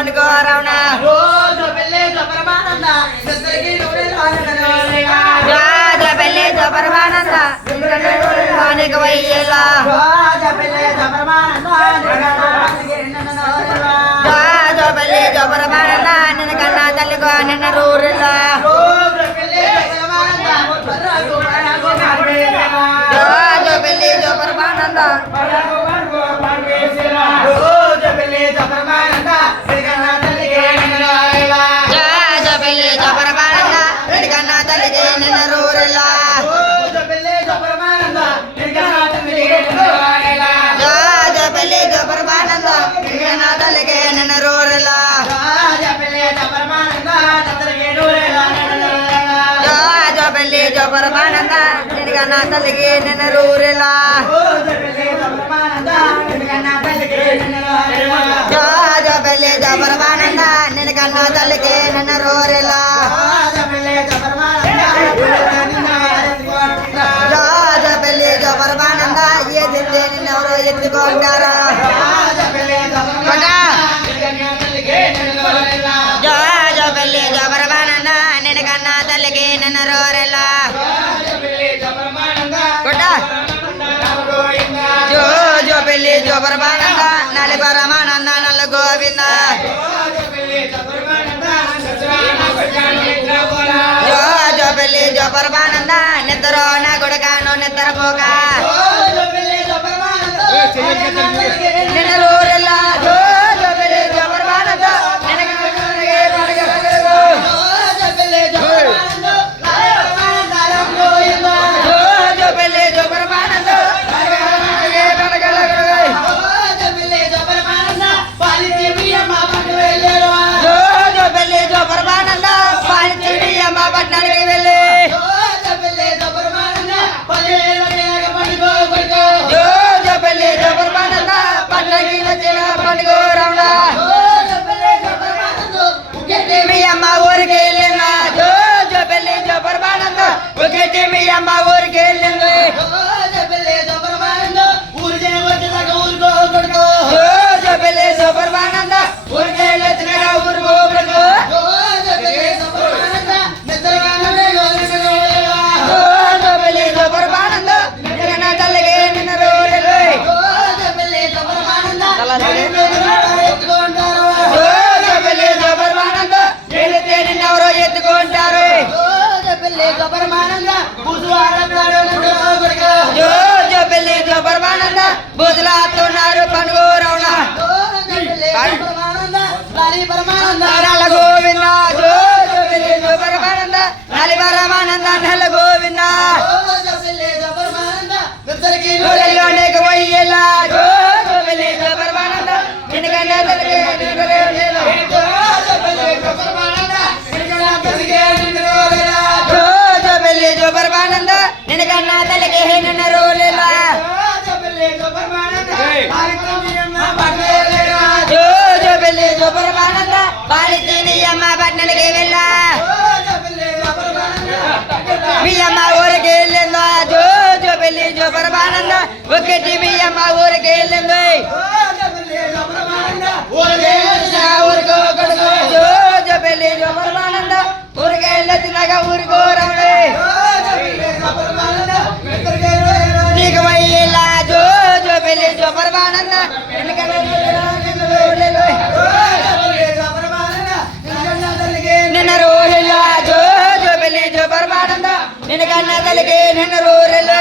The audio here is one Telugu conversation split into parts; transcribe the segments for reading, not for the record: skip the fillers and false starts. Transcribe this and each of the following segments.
పండుకోరవణ పెళ్ళి పరమానంద పెళ్ళి పరమానంద వయ్యేలా పెళ్ళి పరమానంద పెళ్ళి పరమానంద నిన్న కన్నా తల్లిగో నిన్న రూరులా పెళ్ళి పరమానంద పరమానంద నిన్న తల్లికి నిన్న రూరెలా పెళ్ళి పరమానంద నిన్న కన్నా తల్లికి నిన్న రూరెలా పెళ్ళి పరమానంద ఎదితే నిన్నెవరో ఎత్తుకుంటారా పెళ్ళి పరమానంద నిన్న కన్నా తల్లికి నిన్న రూరెలా జో పెళ్ళి జో పరమానంద నలి పరమానంద నల్ల గోవింద జో పెళ్ళి జో పరమానంద నిద్ర నా కొడుకాను నిద్ర పోక నిన్న రూరెల్లా జో పెళ్ళి జో పరమానంద పట్నానికి వెళ్ళి పెళ్ళి పరమానంద పట్నానికి వచ్చిన పండుగ రమణ మీ అమ్మ ఊరికి వెళ్ళిందా జో పెళ్ళి జో పరమానంద ఒకటి మీ అమ్మ ఊరికి వెళ్ళింది జో పెళ్ళి జో పరమానంద ఊరికి వెళ్ళొచ్చినగా ఊరుకో పరమానంద తల్లికి నిన్న రోజులు పరమానంద వెళితే నిన్నెవరో ఎత్తుకుంటారు జో పెళ్ళి జో పరమానంద బుజులాతున్నారు పండుగ రవణ నల్ల గోవింద జో పెళ్ళి జో పరమానంద నలి పరమానంద నల్ల గోవింద వయ్యేలా జో పెళ్ళి జో పరమానంద నిన్నకన్నా జో పెళ్ళి జో పరమానంద నిన్నకన్నా తల్లికి నిన్న రోజులా జో పెళ్ళి జో పరమానంద బాలితీని అమ్మ పట్నానికి వెళ్ళా మీ అమ్మ ఊరికి వెళ్ళిందా జో పెళ్ళి జో పరమానంద ఒకటి మీ అమ్మ ఊరికి వెళ్ళింది జో పెళ్ళి జో పరమానంద ఊరికి వెళ్ళొచ్చినాక ఊరుకో రమణి నీకు వయ్యేలా జో పెళ్ళి జో పరమానంద నిన్న రోజులా జో పెళ్ళి జో పరమానంద నిన్న కన్నా తల్లికి నిన్న రోజులు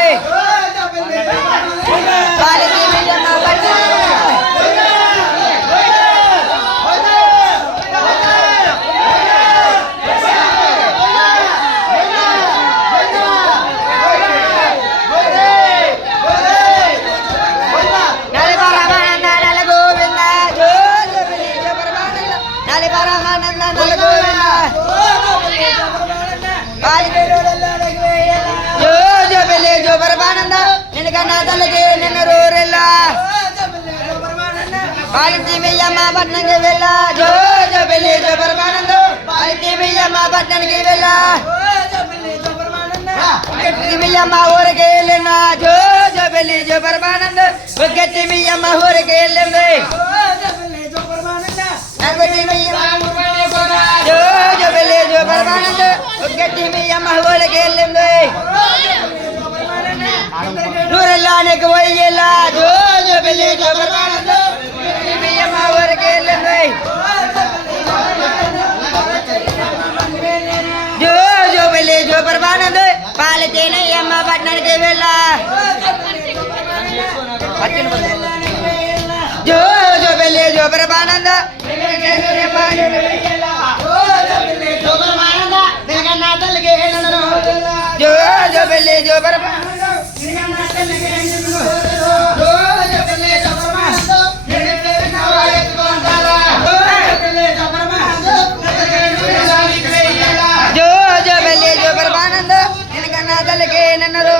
జో పెళ్ళి జో పరమానంద నిన్న కన్నా తల్లికి నిన్న రోజులా పాలించి మీ అమ్మ పట్నంకి వెళ్ళా జో పెళ్ళి జో పరమానంద పాలించి మీ అమ్మ పట్నానికి వెళ్ళా మీ అమ్మ ఊరికి వెళ్ళినా జో పెళ్ళి జో పరమానంద ఒక్కటి మీ అమ్మ ఊరికి వెళ్ళింది నరగొట్టి మెయ్యమ్మ జో జో బెల్లే జో పరమానంద ఒక్కటి మెయ్యమ్మ ఓళ్ళకి వెళ్ళింది నూరెల్లానికి పోయేలా జో జో బెల్లే జో పరమానంద మెయ్యమ్మ ఊరికి వెళ్ళింది జో జో బెల్లే జో పరమానంద పాలతేనయ్యమ్మ పట్టణానికి వెళ్ళా జో జో బెల్లే జో పరమానంద జో జో బెల్లే జో పరమానంద జో జో బెల్లే జో పరమానంద నినకన్నా తల్లికి నన్నరు